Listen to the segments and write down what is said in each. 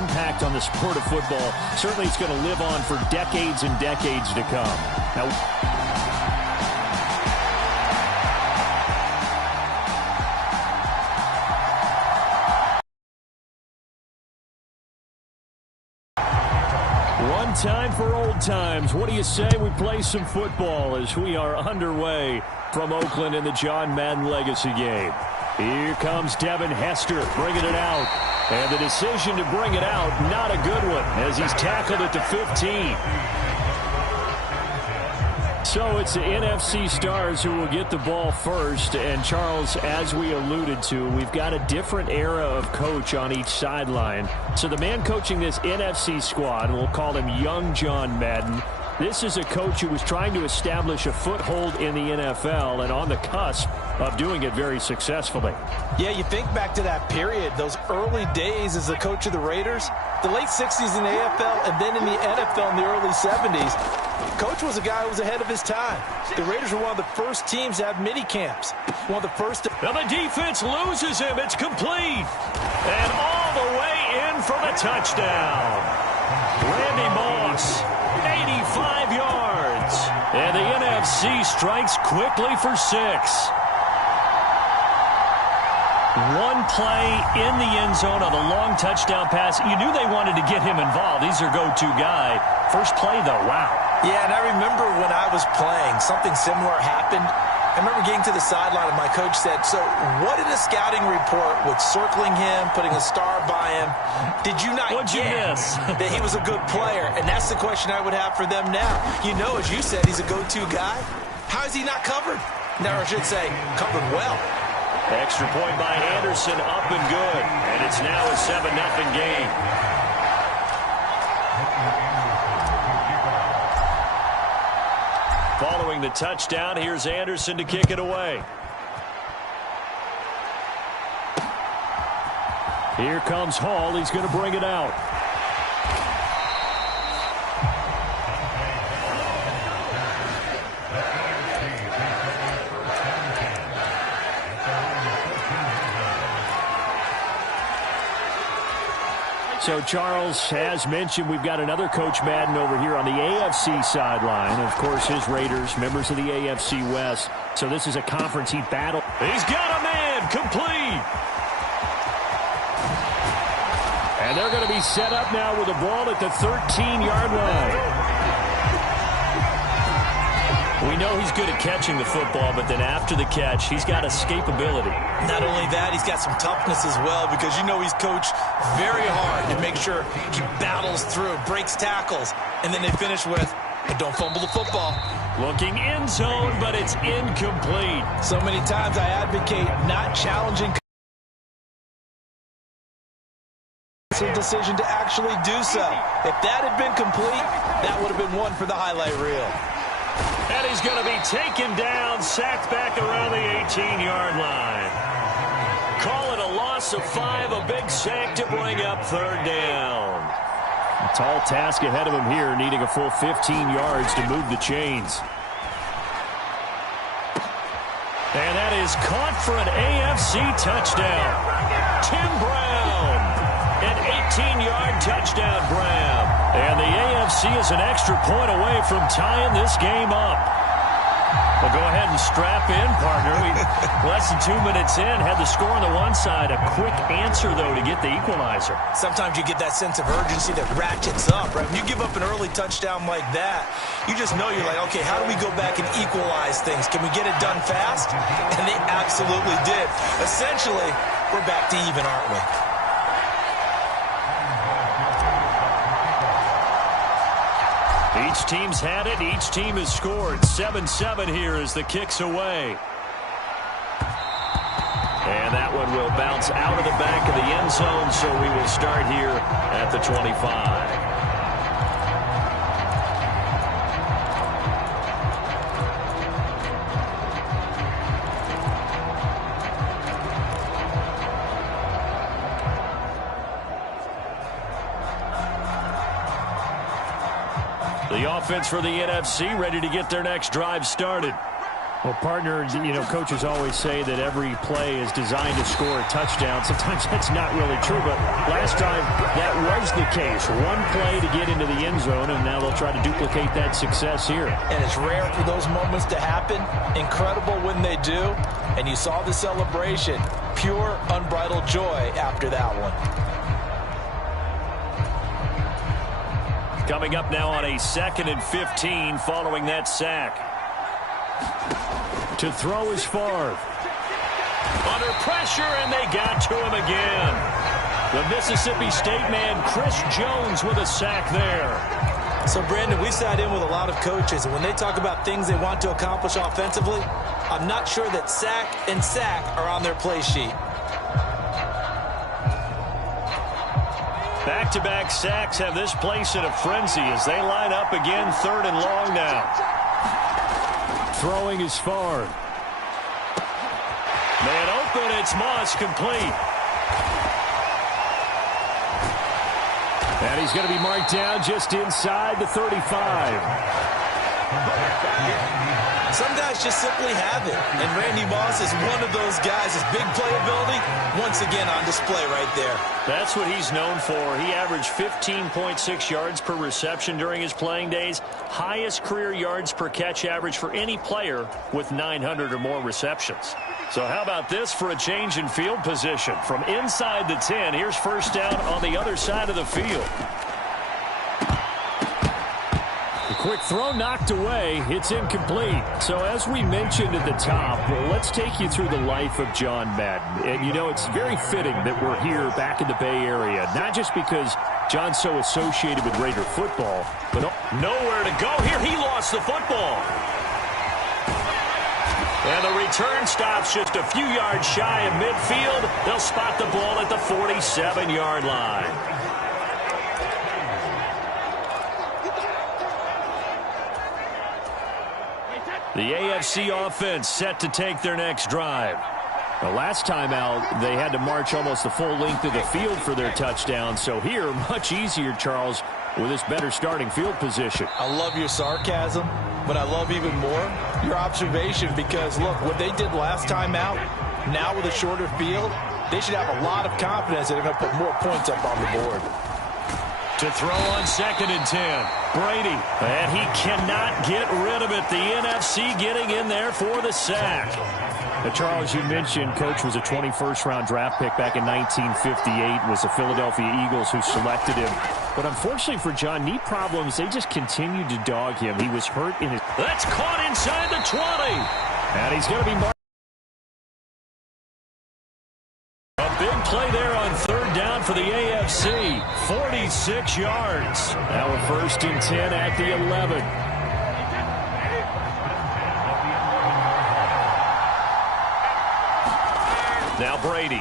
impact on the sport of football. Certainly it's going to live on for decades and decades to come. Now, one time for old times. What do you say we play some football as we are underway from Oakland in the John Madden Legacy game? Here comes Devin Hester bringing it out. And the decision to bring it out, not a good one, as he's tackled at the 15. So it's the NFC stars who will get the ball first. And, Charles, as we alluded to, we've got a different era of coach on each sideline. So the man coaching this NFC squad, we'll call him Young John Madden, this is a coach who was trying to establish a foothold in the NFL and on the cusp of doing it very successfully. Yeah, you think back to that period, those early days as the coach of the Raiders, the late 60s in the AFL and then in the NFL in the early 70s. Coach was a guy who was ahead of his time. The Raiders were one of the first teams to have mini camps. One of the first. Now the defense loses him. It's complete. And all the way in for the touchdown. Randy Moss, 85 yards. And the NFC strikes quickly for 6. One play in the end zone on a long touchdown pass. You knew they wanted to get him involved. He's their go-to guy. First play, though, wow. Yeah, and I remember when I was playing, something similar happened. I remember getting to the sideline, and my coach said, so what did a scouting report with circling him, putting a star by him, did you not What'd you miss? That he was a good player? And that's the question I would have for them now. You know, as you said, he's a go-to guy. How is he not covered? Now, I should say, covered well. Extra point by Anderson, up and good. And it's now a 7-0 game. Following the touchdown, here's Anderson to kick it away. Here comes Hall. He's going to bring it out. So, Charles, as mentioned, we've got another Coach Madden over here on the AFC sideline. Of course, his Raiders, members of the AFC West. So this is a conference he battled. He's got a man, complete. And they're going to be set up now with the ball at the 13-yard line. We know he's good at catching the football, but then after the catch, he's got escapability. Not only that, he's got some toughness as well, because you know he's coached very hard to make sure he battles through, breaks tackles, and then they finish with, don't fumble the football. Looking end zone, but it's incomplete. So many times I advocate not challenging decision to actually do so. If that had been complete, that would have been one for the highlight reel. And he's going to be taken down, sacked back around the 18-yard line. Call it a loss of 5, a big sack to bring up third down. A tall task ahead of him here, needing a full 15 yards to move the chains. And that is caught for an AFC touchdown. Tim Brown, an 18-yard touchdown grab. And the AFC is an extra point away from tying this game up. Well, go ahead and strap in, partner. Less than 2 minutes in, had the score on the one side. A quick answer, though, to get the equalizer. Sometimes you get that sense of urgency that ratchets up, right? When you give up an early touchdown like that, you just know you're like, okay, how do we go back and equalize things? Can we get it done fast? And they absolutely did. Essentially, we're back to even, aren't we? Each team's had it. Each team has scored. 7-7 here as the kick's away. And that one will bounce out of the back of the end zone, so we will start here at the 25. The offense for the NFC ready to get their next drive started. Well, partner, you know, coaches always say that every play is designed to score a touchdown. Sometimes that's not really true, but last time that was the case. One play to get into the end zone, and now they'll try to duplicate that success here. And it's rare for those moments to happen. Incredible when they do. And you saw the celebration. Pure, unbridled joy after that one. Coming up now on a 2nd and 15 following that sack. To throw is Favre. Under pressure, and they got to him again. The Mississippi State man, Chris Jones, with a sack there. So, Brandon, we sat in with a lot of coaches, and when they talk about things they want to accomplish offensively, I'm not sure that sack and sack are on their play sheet. Back-to-back sacks have this place in a frenzy as they line up again, 3rd and long now. Throwing is Favre. Man open, it's Moss, complete. And he's going to be marked down just inside the 35. Some guys just simply have it, and Randy Moss is one of those guys. His big playability, once again on display right there. That's what he's known for. He averaged 15.6 yards per reception during his playing days. Highest career yards per catch average for any player with 900 or more receptions. So how about this for a change in field position? From inside the 10, here's first down on the other side of the field. The quick throw knocked away. It's incomplete. So as we mentioned at the top, let's take you through the life of John Madden. And, you know, it's very fitting that we're here back in the Bay Area, not just because John's so associated with Raider football, but nowhere to go here. He lost the football. And the return stops just a few yards shy of midfield. They'll spot the ball at the 47-yard line. The AFC offense set to take their next drive. The last time out, they had to march almost the full length of the field for their touchdown. So here, much easier, Charles, with this better starting field position. I love your sarcasm, but I love even more your observation because, look, what they did last time out, now with a shorter field, they should have a lot of confidence that they're going to put more points up on the board. To throw on 2nd and 10. Brady. And he cannot get rid of it. The NFC getting in there for the sack. Now, Charles, you mentioned Coach was a 21st-round draft pick back in 1958. Was the Philadelphia Eagles who selected him. But unfortunately for John, knee problems, they just continued to dog him. He was hurt in his... That's caught inside the 20. And he's going to be marked. Big play there on 3rd down for the AFC. 46 yards. Now a 1st and 10 at the 11. Now Brady.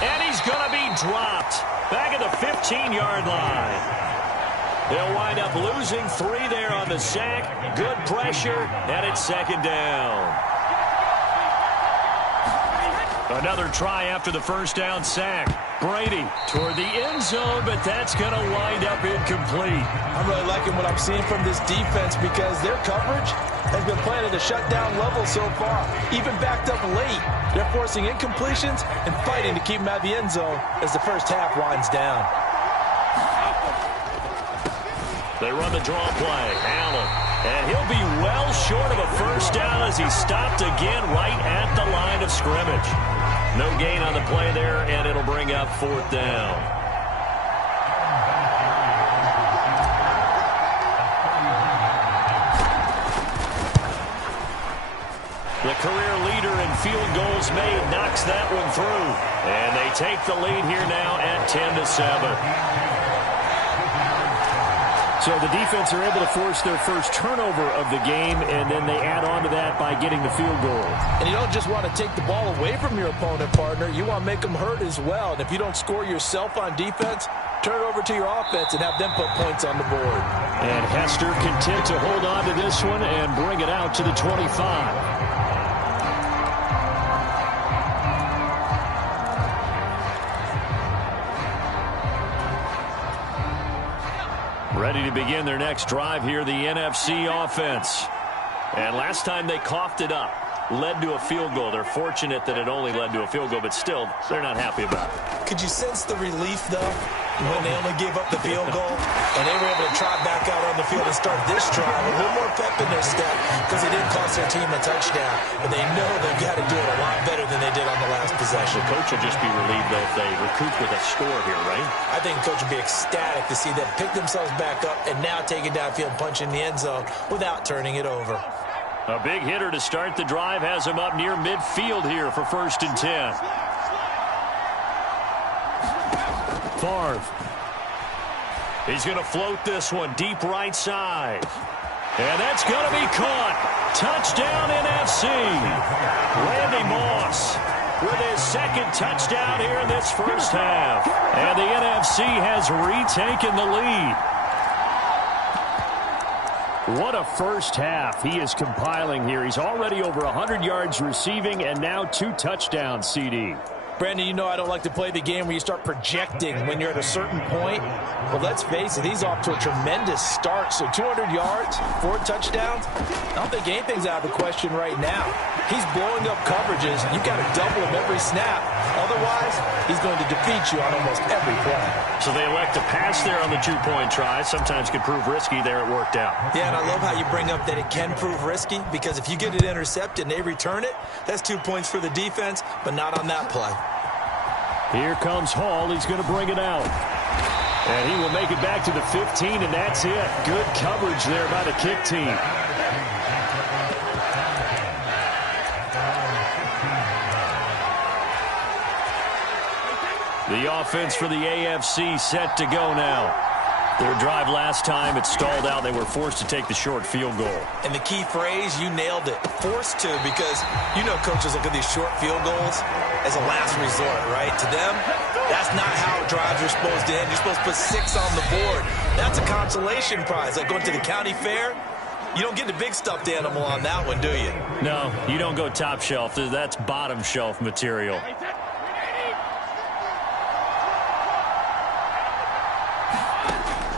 And he's going to be dropped. Back at the 15-yard line. They'll wind up losing 3 there on the sack. Good pressure, and it's 2nd down. Another try after the 1st down sack. Brady toward the end zone, but that's going to wind up incomplete. I'm really liking what I'm seeing from this defense because their coverage has been playing at a shutdown level so far. Even backed up late, they're forcing incompletions and fighting to keep them out of the end zone as the first half winds down. They run the draw play. Allen. And he'll be well short of a first down as he's stopped again right at the line of scrimmage. No gain on the play there, and it'll bring up 4th down. The career leader in field goals made knocks that one through. And they take the lead here now at 10-7. So the defense are able to force their first turnover of the game, and then they add on to that by getting the field goal. And you don't just want to take the ball away from your opponent, partner. You want to make them hurt as well. And if you don't score yourself on defense, turn it over to your offense and have them put points on the board. And Hester content to hold on to this one and bring it out to the 25. Ready to begin their next drive here, the NFC offense. And last time they coughed it up, led to a field goal. They're fortunate that it only led to a field goal, but still, they're not happy about it. Could you sense the relief, though, when they only gave up the field goal and they were able to trot back out on the field and start this drive with a little more pep in their step because they didn't cost their team a touchdown, but they know they've got to do it a lot better than they did on the last possession. The coach will just be relieved, though, if they recoup with a score here, right? I think the coach will be ecstatic to see them pick themselves back up and now take it downfield and punch in the end zone without turning it over. A big hitter to start the drive has him up near midfield here for 1st and 10. Favre. He's going to float this one deep right side. And that's going to be caught. Touchdown NFC. Randy Moss with his 2nd touchdown here in this first half. And the NFC has retaken the lead. What a first half he is compiling here. He's already over 100 yards receiving and now 2 touchdowns, CD. Brandon, you know I don't like to play the game where you start projecting when you're at a certain point. But let's face it, he's off to a tremendous start. So 200 yards, 4 touchdowns. I don't think anything's out of the question right now. He's blowing up coverages. You've got to double him every snap. Otherwise, he's going to defeat you on almost every play. So they elect to pass there on the 2-point try. Sometimes could prove risky. There it worked out. Yeah, and I love how you bring up that it can prove risky because if you get it intercepted and they return it, that's 2 points for the defense, but not on that play. Here comes Hall. He's going to bring it out. And he will make it back to the 15, and that's it. Good coverage there by the kick team. The offense for the AFC set to go now. Their drive last time, it stalled out. They were forced to take the short field goal. And the key phrase, you nailed it, forced to, because you know coaches look at these short field goals as a last resort, right? To them, that's not how drives are supposed to end. You're supposed to put 6 on the board. That's a consolation prize, like going to the county fair. You don't get the big stuffed animal on that one, do you? No, you don't go top shelf. That's bottom shelf material.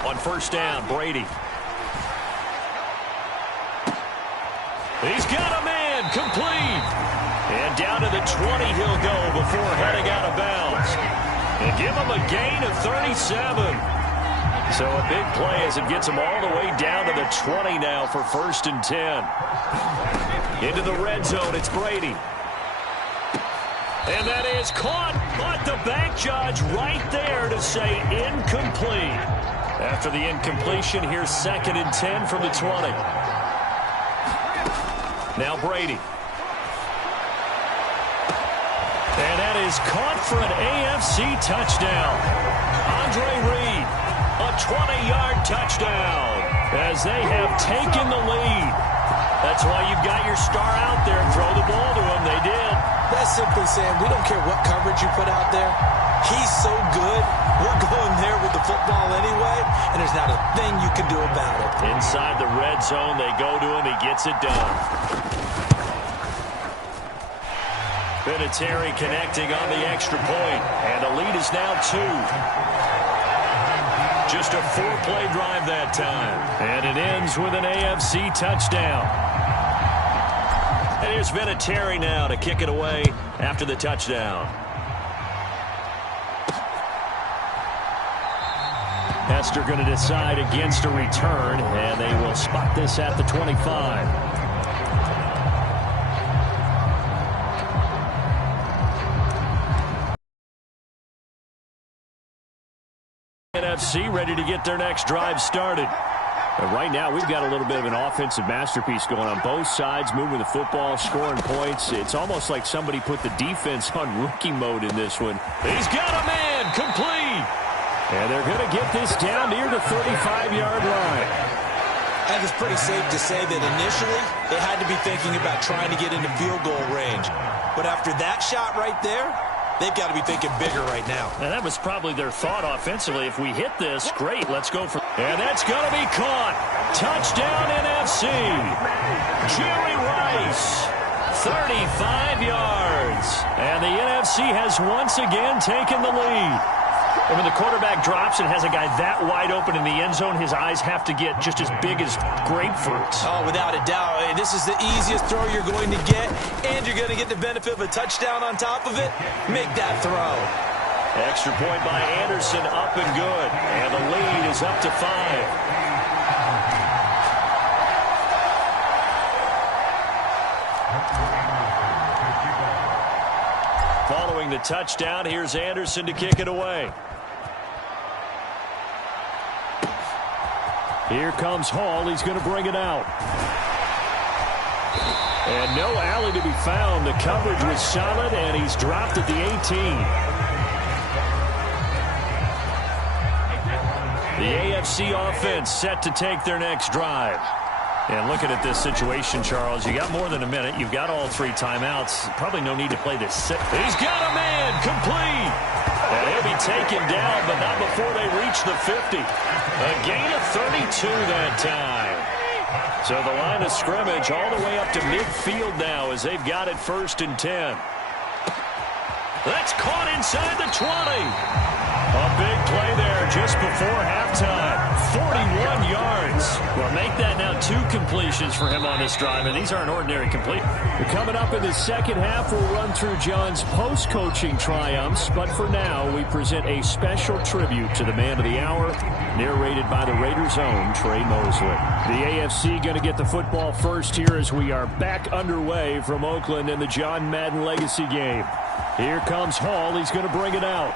On 1st down, Brady. He's got a man, complete. And down to the 20 he'll go before heading out of bounds. And give him a gain of 37. So a big play as it gets him all the way down to the 20 now for 1st and 10. Into the red zone, it's Brady. And that is caught, but the back judge right there to say incomplete. After the incompletion, here's 2nd and 10 from the 20. Now Brady. And that is caught for an AFC touchdown. Andre Reed, a 20-yard touchdown as they have taken the lead. That's why you've got your star out there and throw the ball to him. They did. That's simply saying we don't care what coverage you put out there. He's so good. We're going there with the football anyway, and there's not a thing you can do about it. Inside the red zone, they go to him. He gets it done. Vinatieri connecting on the extra point, and the lead is now 2. Just a 4-play drive that time, and it ends with an AFC touchdown. And here's Vinatieri now to kick it away after the touchdown. Hester going to decide against a return, and they will spot this at the 25. NFC ready to get their next drive started. But right now, we've got a little bit of an offensive masterpiece going on both sides, moving the football, scoring points. It's almost like somebody put the defense on rookie mode in this one. He's got a man, complete. And they're going to get this down near the 35-yard line. I think it's pretty safe to say that initially they had to be thinking about trying to get into field goal range. But after that shot right there, they've got to be thinking bigger right now. And that was probably their thought offensively. If we hit this, great, let's go for... And that's going to be caught. Touchdown NFC. Jerry Rice, 35 yards. And the NFC has once again taken the lead. And when the quarterback drops and has a guy that wide open in the end zone, his eyes have to get just as big as grapefruits. Oh, without a doubt. This is the easiest throw you're going to get, and you're going to get the benefit of a touchdown on top of it. Make that throw. Extra point by Anderson, up and good. And the lead is up to 5. Following the touchdown, here's Anderson to kick it away. Here comes Hall. He's going to bring it out. And no alley to be found. The coverage was solid, and he's dropped at the 18. The AFC offense set to take their next drive. And looking at this situation, Charles, you got more than a minute. You've got all 3 timeouts. Probably no need to play this. He's got a man complete. And he'll be taken down, but not before they reach the 50. A gain of 32 that time. So the line of scrimmage all the way up to midfield now as they've got it 1st and 10. That's caught inside the 20. A big play there just before halftime. 41 yards. Well, make that now 2 completions for him on this drive, and these aren't ordinary complete. We're coming up in the second half. We'll run through John's post-coaching triumphs, but for now, we present a special tribute to the man of the hour, narrated by the Raiders' own Trey Mosley. The AFC going to get the football first here as we are back underway from Oakland in the John Madden Legacy game. Here comes Hall. He's going to bring it out.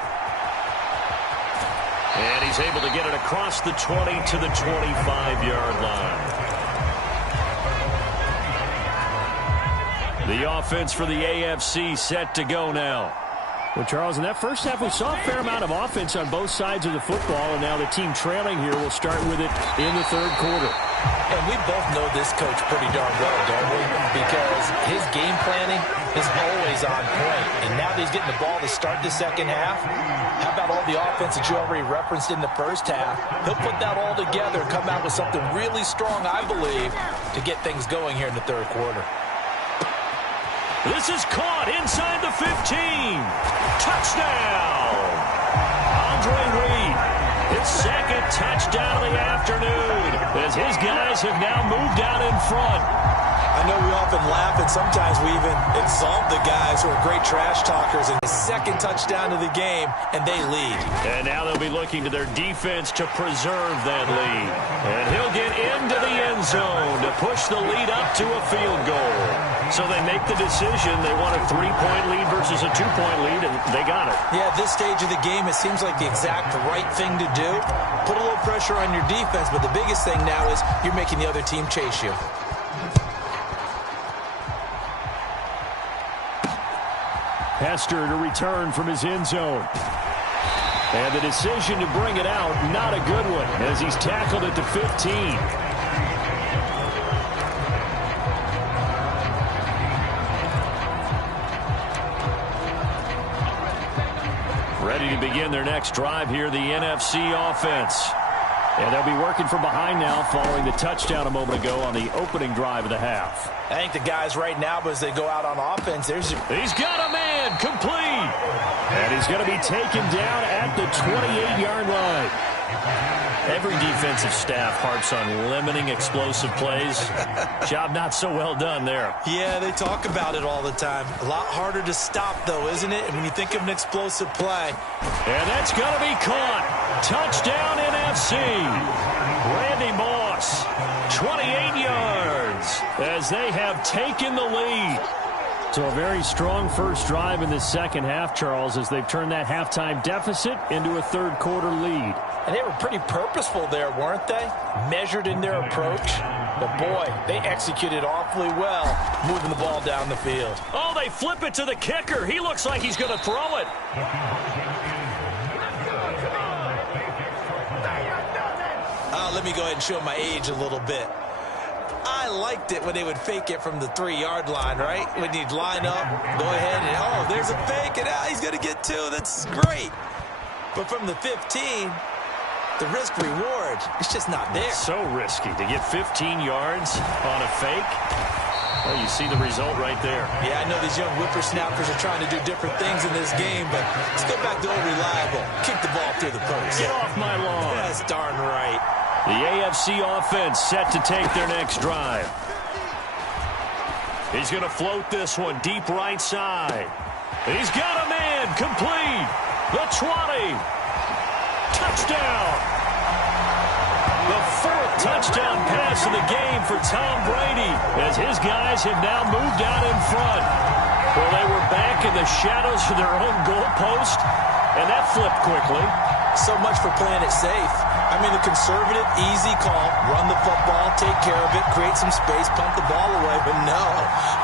And he's able to get it across the 20 to the 25-yard line. The offense for the AFC set to go now. Well, Charles, in that first half, we saw a fair amount of offense on both sides of the football, and now the team trailing here will start with it in the third quarter. And we both know this coach pretty darn well, don't we? Because his game planning is always on point. And now that he's getting the ball to start the second half, how about all the offense that you already referenced in the first half? He'll put that all together and come out with something really strong, I believe, to get things going here in the third quarter. This is caught inside the 15. Touchdown! Andre Reed, his second touchdown of the afternoon, as his guys have now moved out in front. I know we often laugh, and sometimes we even exalt the guys who are great trash talkers. And his second touchdown of the game, and they lead. And now they'll be looking to their defense to preserve that lead. And he'll get into the end zone to push the lead up to a field goal. So they make the decision. They want a 3-point lead versus a 2-point lead, and they got it. Yeah, at this stage of the game, it seems like the exact right thing to do. Put a little pressure on your defense, but the biggest thing now is you're making the other team chase you. Hester to return from his end zone. And the decision to bring it out, not a good one, as he's tackled at the 15. Ready to begin their next drive here, the NFC offense. And they'll be working from behind now following the touchdown a moment ago on the opening drive of the half. I think the guys right now, as they go out on offense, he's got a man complete. And he's going to be taken down at the 28-yard line. Every defensive staff harps on limiting explosive plays. Job not so well done there. Yeah, they talk about it all the time. A lot harder to stop, though, isn't it? And when you think of an explosive play. And that's going to be caught. Touchdown NFC. Randy Moss, 28 yards, as they have taken the lead. So a very strong first drive in the second half, Charles, as they've turned that halftime deficit into a third quarter lead. And they were pretty purposeful there, weren't they? Measured in their approach. But, boy, they executed awfully well, moving the ball down the field. Oh, they flip it to the kicker. He looks like he's going to throw it. Let me go ahead and show my age a little bit. I liked it when they would fake it from the 3-yard line, right? When you'd line up, go ahead and, oh, there's a fake, and he's going to get 2. That's great. But from the 15, the risk-reward, it's just not there. It's so risky to get 15 yards on a fake. Well, you see the result right there. Yeah, I know these young whippersnappers are trying to do different things in this game, but let's go back to old reliable. Kick the ball through the post. Get off my lawn. That's darn right. The AFC offense set to take their next drive. He's going to float this one deep right side. He's got a man complete. The 20. Touchdown. The fourth touchdown pass of the game for Tom Brady as his guys have now moved out in front. Well, they were back in the shadows of their own goalpost, and that flipped quickly. So much for playing it safe. I mean, the conservative, easy call, run the football, take care of it, create some space, pump the ball away, but no,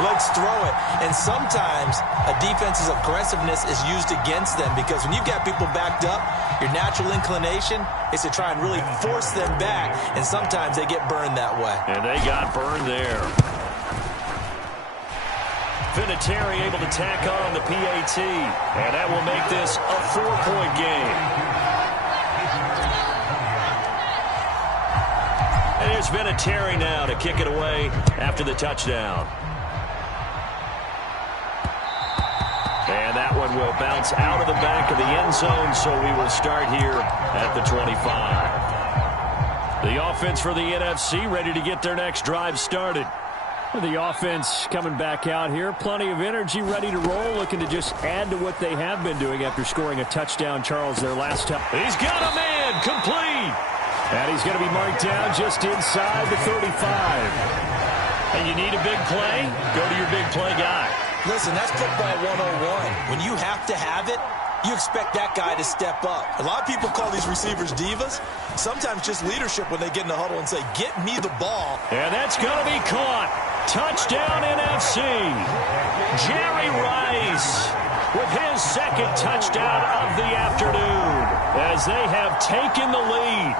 let's throw it. And sometimes a defense's aggressiveness is used against them because when you've got people backed up, your natural inclination is to try and really force them back, and sometimes they get burned that way. And they got burned there. Vinatieri able to tack on the PAT, and that will make this a 4-point game. And here's Vinatieri now to kick it away after the touchdown. And that one will bounce out of the back of the end zone, so we will start here at the 25. The offense for the NFC ready to get their next drive started. The offense coming back out here. Plenty of energy, ready to roll, looking to just add to what they have been doing after scoring a touchdown, Charles, their last time. He's got a man complete. And he's going to be marked down just inside the 35. And you need a big play? Go to your big play guy. Listen, that's football 101. When you have to have it, you expect that guy to step up. A lot of people call these receivers divas. Sometimes just leadership when they get in the huddle and say, get me the ball. And that's going to be caught. Touchdown NFC. Jerry Rice with his second touchdown of the afternoon as they have taken the lead.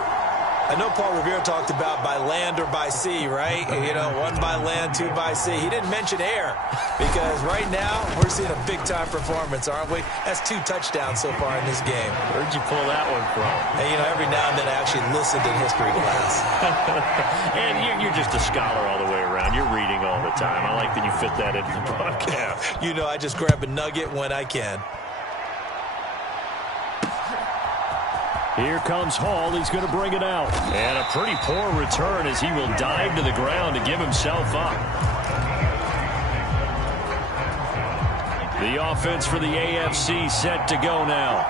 I know Paul Revere talked about by land or by sea, right? You know, one by land, two by sea. He didn't mention air because right now we're seeing a big-time performance, aren't we? That's 2 touchdowns so far in this game. Where'd you pull that one from? And, you know, every now and then I actually listened in history class. And you're just a scholar all the way around. You're reading all the time. I like that you fit that into the broadcast. You know, I just grab a nugget when I can. Here comes Hall. He's going to bring it out. And a pretty poor return as he will dive to the ground to give himself up. The offense for the AFC set to go now.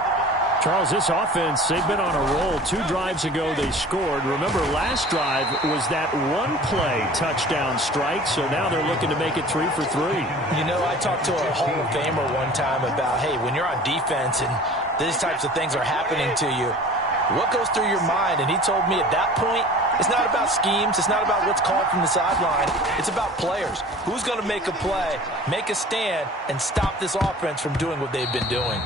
Charles, this offense, they've been on a roll. 2 drives ago they scored. Remember, last drive was that one-play touchdown strike, so now they're looking to make it 3 for 3. You know, I talked to a Hall of Famer one time about, hey, when you're on defense and these types of things are happening to you, what goes through your mind? And he told me at that point, it's not about schemes. It's not about what's called from the sideline. It's about players. Who's going to make a play, make a stand, and stop this offense from doing what they've been doing?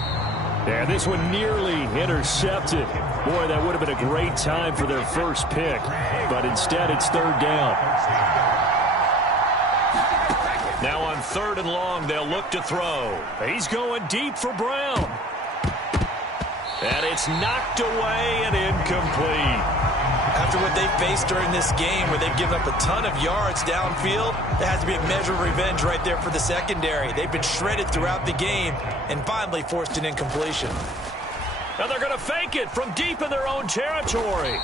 Yeah, this one nearly intercepted. Boy, that would have been a great time for their first pick. But instead, it's 3rd down. Now on 3rd and long, they'll look to throw. He's going deep for Brown. And it's knocked away and incomplete. After what they faced during this game where they've given up a ton of yards downfield, there has to be a measure of revenge right there for the secondary. They've been shredded throughout the game and finally forced an incompletion. Now they're going to fake it from deep in their own territory.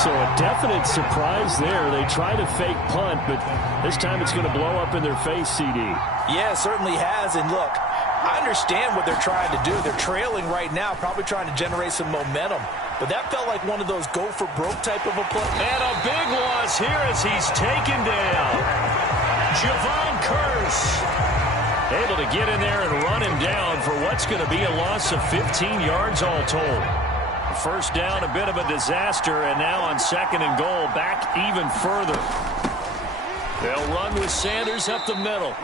So a definite surprise there. They try to fake punt, but this time it's going to blow up in their face, CD. Yeah, it certainly has. And look, I understand what they're trying to do. They're trailing right now, probably trying to generate some momentum. But that felt like one of those go-for-broke type of a play. And a big loss here as he's taken down. Javon Curse able to get in there and run him down for what's going to be a loss of 15 yards all told. First down, a bit of a disaster, and now on 2nd and goal, back even further. They'll run with Sanders up the middle.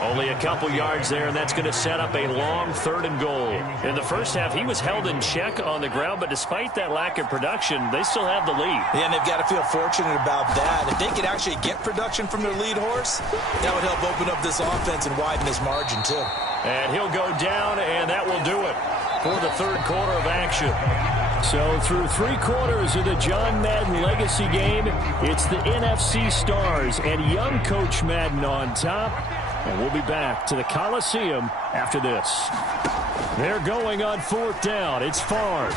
Only a couple yards there, and that's going to set up a long 3rd and goal. In the first half, he was held in check on the ground, but despite that lack of production, they still have the lead. Yeah, and they've got to feel fortunate about that. If they could actually get production from their lead horse, that would help open up this offense and widen this margin, too. And he'll go down, and that will do it. for the third quarter of action. So through 3 quarters of the John Madden legacy game, it's the NFC Stars and young Coach Madden on top. And we'll be back to the Coliseum after this. They're going on 4th down. It's Favre.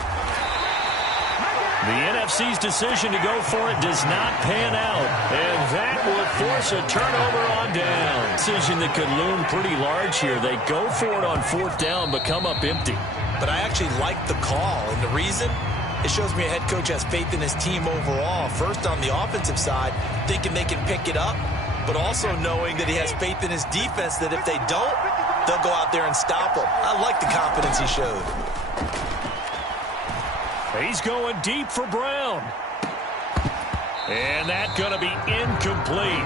The NFC's decision to go for it does not pan out. And that will force a turnover on down. Decision that could loom pretty large here. They go for it on 4th down, but come up empty. But I actually like the call. And the reason? It shows me a head coach has faith in his team overall. First on the offensive side, thinking they can pick it up, but also knowing that he has faith in his defense that if they don't, they'll go out there and stop them. I like the confidence he showed. He's going deep for Brown. And that's going to be incomplete.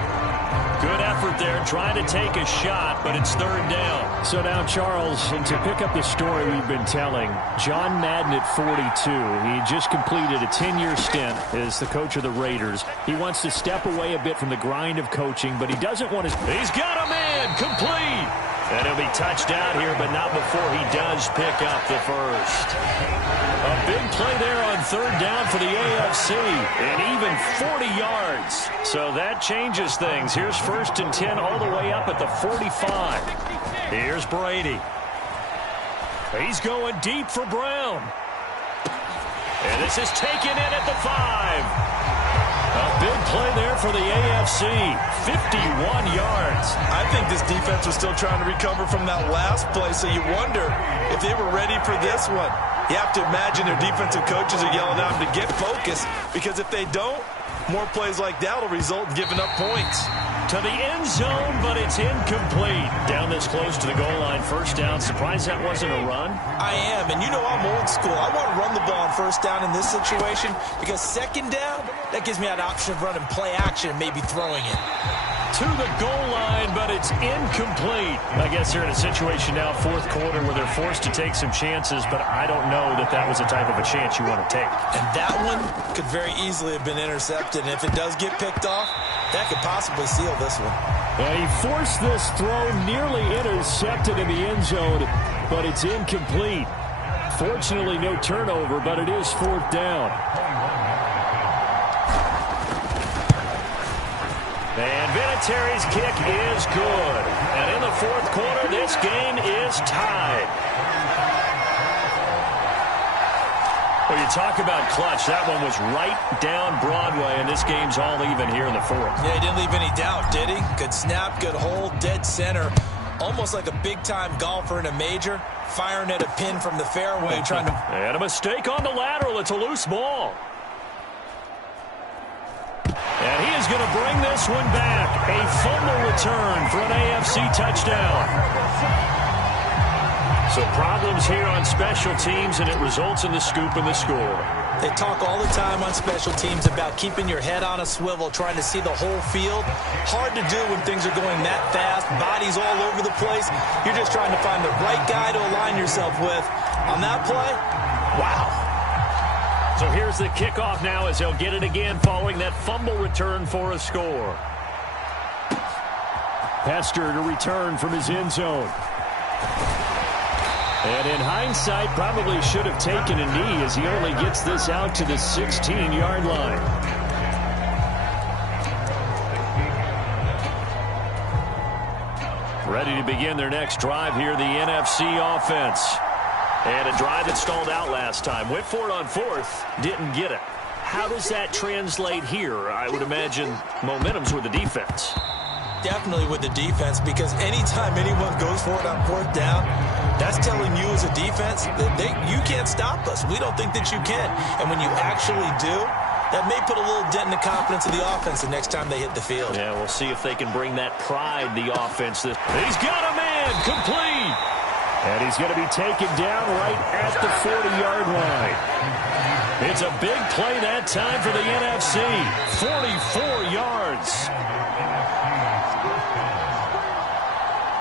Good effort there trying to take a shot, but it's 3rd down. So now, Charles, and to pick up the story we've been telling, John Madden at 42, he just completed a 10-year stint as the coach of the Raiders. He wants to step away a bit from the grind of coaching, but he doesn't want to... He's got a man, complete. And he'll be touched out here, but not before he does pick up the first. A big play there on 3rd down for the AFC, and even 40 yards. So that changes things. Here's 1st and 10 all the way up at the 45. Here's Brady. He's going deep for Brown. And this is taken in at the 5. A big play there for the AFC. 51 yards. I think this defense was still trying to recover from that last play, so you wonder if they were ready for this one. You have to imagine their defensive coaches are yelling at them to get focused, because if they don't, more plays like that will result in giving up points. To the end zone, but it's incomplete. Down this close to the goal line, 1st down. Surprised that wasn't a run? I am, and you know I'm old school. I want to run the ball on 1st down in this situation, because 2nd down, that gives me an option of running play action and maybe throwing it. To the goal line, but it's incomplete. I guess they're in a situation now, 4th quarter, where they're forced to take some chances, but I don't know that that was the type of a chance you want to take. And that one could very easily have been intercepted, and if it does get picked off, that could possibly seal this one. He forced this throw, nearly intercepted in the end zone, but it's incomplete. Fortunately, no turnover, but it is 4th down. And Vinatieri's kick is good. And in the 4th quarter, this game is tied. Well, you talk about clutch. That one was right down Broadway, and this game's all even here in the 4th. Yeah, he didn't leave any doubt, did he? Good snap, good hold, dead center. Almost like a big-time golfer in a major, firing at a pin from the fairway, trying to... And a mistake on the lateral. It's a loose ball. And he is going to bring this one back. A fumble return for an AFC touchdown. So problems here on special teams, and it results in the scoop and the score. They talk all the time on special teams about keeping your head on a swivel, trying to see the whole field. Hard to do when things are going that fast, bodies all over the place. You're just trying to find the right guy to align yourself with. On that play, wow. So here's the kickoff now as they'll get it again following that fumble return for a score. Hester to return from his end zone. And in hindsight, probably should have taken a knee as he only gets this out to the 16-yard line. Ready to begin their next drive here, the NFC offense. And a drive that stalled out last time. Went for it on 4th, didn't get it. How does that translate here? I would imagine momentum's with the defense. Definitely with the defense, because anytime anyone goes for it on 4th down, that's telling you as a defense that you can't stop us. We don't think that you can. And when you actually do, that may put a little dent in the confidence of the offense the next time they hit the field. Yeah, we'll see if they can bring that pride, the offense. He's got a man, complete. And he's going to be taken down right at the 40-yard line. It's a big play that time for the NFC. 44 yards.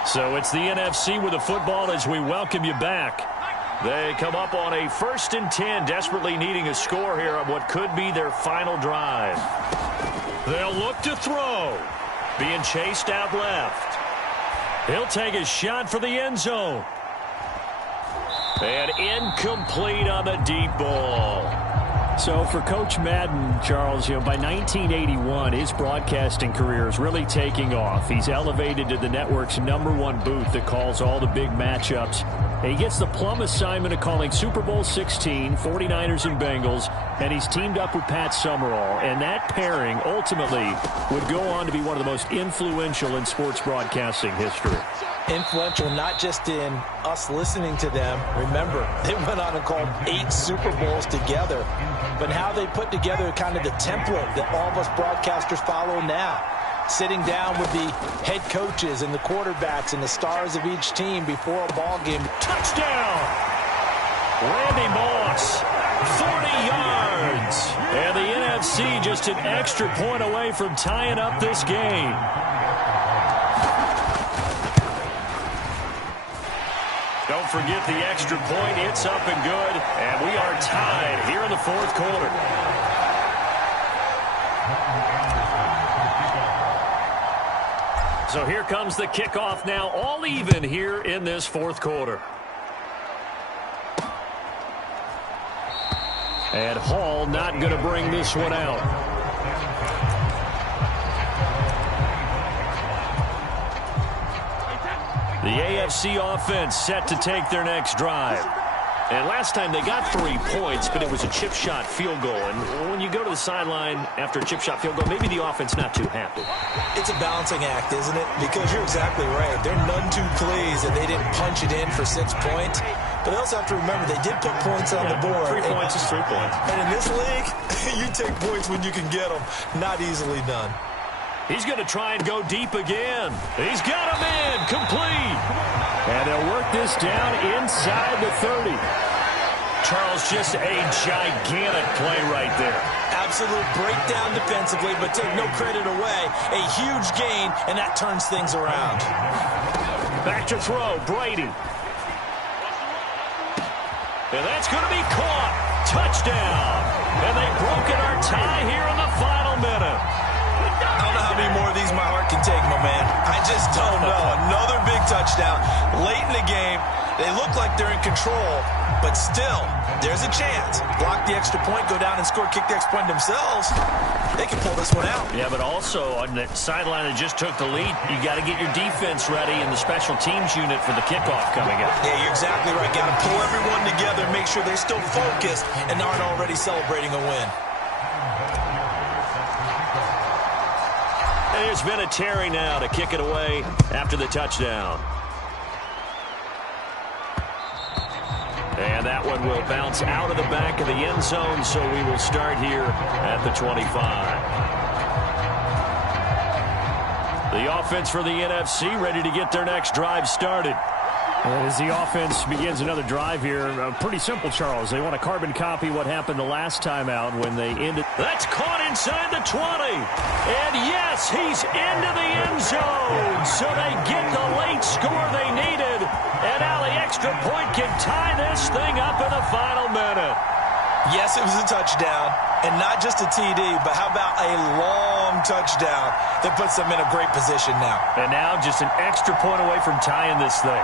So it's the NFC with the football as we welcome you back. They come up on a 1st and 10, desperately needing a score here on what could be their final drive. They'll look to throw. Being chased out left. He'll take a shot for the end zone. And incomplete on the deep ball. So for Coach Madden, Charles, by 1981, his broadcasting career is really taking off. He's elevated to the network's #1 booth that calls all the big matchups. And he gets the plum assignment of calling Super Bowl 16, 49ers and Bengals, and he's teamed up with Pat Summerall. And that pairing ultimately would go on to be one of the most influential in sports broadcasting history. Influential not just in us listening to them. Remember, they went on and called 8 Super Bowls together. But how they put together kind of the template that all of us broadcasters follow now. Sitting down with the head coaches and the quarterbacks and the stars of each team before a ball game. Touchdown! Randy Moss, 40 yards. And the NFC just an extra point away from tying up this game. Don't forget the extra point. It's up and good. And we are tied here in the fourth quarter. So here comes the kickoff now, all even here in this fourth quarter. And Hall not going to bring this one out. The AFC offense set to take their next drive. And last time they got 3 points, but it was a chip shot field goal. And when you go to the sideline after a chip shot field goal, maybe the offense not too happy. It's a balancing act, isn't it? Because you're exactly right. They're none too pleased that they didn't punch it in for 6 points. But they also have to remember they did put points on the board. 3 points is 3 points. And in this league, you take points when you can get them. Not easily done. He's going to try and go deep again. He's got him in. Complete. And they'll work this down inside the 30. Charles, just a gigantic play right there. Absolute breakdown defensively, but take no credit away. A huge gain, and that turns things around. Back to throw, Brady. And that's going to be caught. Touchdown. And they've broken our tie here in the final minute. I don't know how many more of these my heart can take, my man. I just don't know. Another big touchdown. Late in the game, they look like they're in control, but still, there's a chance. Block the extra point, go down and score, kick the extra point themselves. They can pull this one out. Yeah, but also on the sideline that just took the lead, you got to get your defense ready in the special teams unit for the kickoff coming up. Yeah, you're exactly right. Got to pull everyone together, make sure they're still focused and aren't already celebrating a win. There's been a Terry now to kick it away after the touchdown. And that one will bounce out of the back of the end zone, so we will start here at the 25. The offense for the NFC ready to get their next drive started. As the offense begins another drive here, pretty simple, Charles. They want to carbon copy what happened the last time out when they ended. That's caught inside the 20. And yes, he's into the end zone. So they get the late score they needed. And now the extra point can tie this thing up in the final minute. Yes, it was a touchdown. And not just a TD, but how about a long touchdown that puts them in a great position now. And now just an extra point away from tying this thing.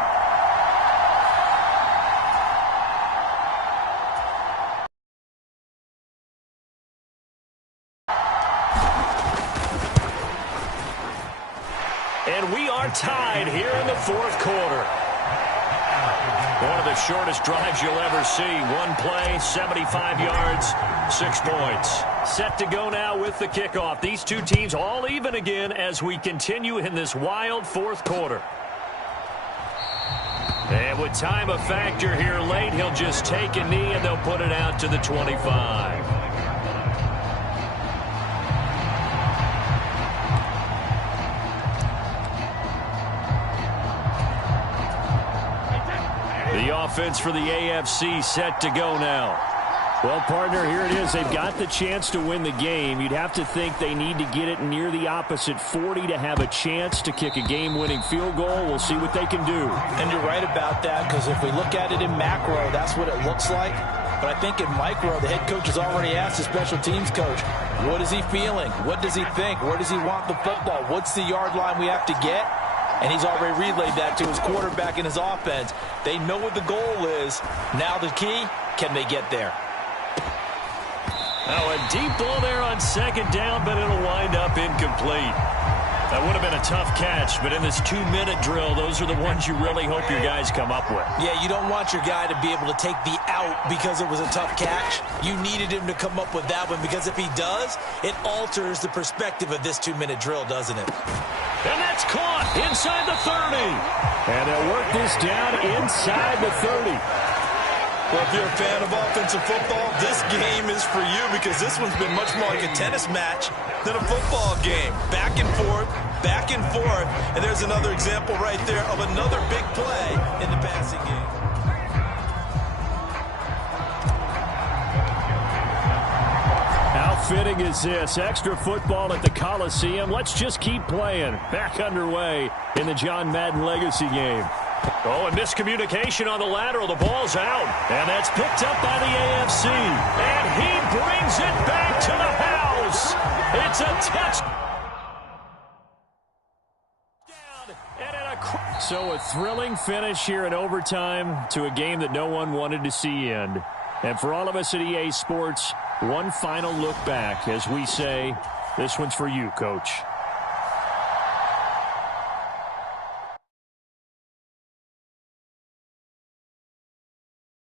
And we are tied here in the fourth quarter. One of the shortest drives you'll ever see. One play, 75 yards, 6 points. Set to go now with the kickoff. These two teams all even again as we continue in this wild fourth quarter. And with time a factor here late, he'll just take a knee and they'll put it out to the 25. The offense for the AFC set to go now. Well, partner, here it is. They've got the chance to win the game. You'd have to think they need to get it near the opposite 40 to have a chance to kick a game-winning field goal. We'll see what they can do. And you're right about that, because if we look at it in macro, that's what it looks like. But I think in micro, the head coach has already asked the special teams coach, what is he feeling? What does he think? Where does he want the football? What's the yard line we have to get? and he's already relayed that to his quarterback and his offense. They know what the goal is. Now the key, can they get there? Oh, a deep ball there on second down, but it'll wind up incomplete. That would have been a tough catch, but in this 2-minute drill, those are the ones you really hope your guys come up with. Yeah, you don't want your guy to be able to take the out because it was a tough catch. You needed him to come up with that one, because if he does, it alters the perspective of this 2-minute drill, doesn't it? And that's caught inside the 30. And they'll work this down inside the 30. Well, if you're a fan of offensive football, this game is for you, because this one's been much more like a tennis match than a football game. Back and forth, and there's another example right there of another big play in the passing game. How fitting is this? Extra football at the Coliseum. Let's just keep playing. Back underway in the John Madden Legacy game. Oh, and miscommunication on the lateral. The ball's out. And that's picked up by the AFC. And he brings it back to the house. It's a touchdown. So a thrilling finish here in overtime to a game that no one wanted to see end. And for all of us at EA Sports, one final look back as we say, this one's for you, Coach.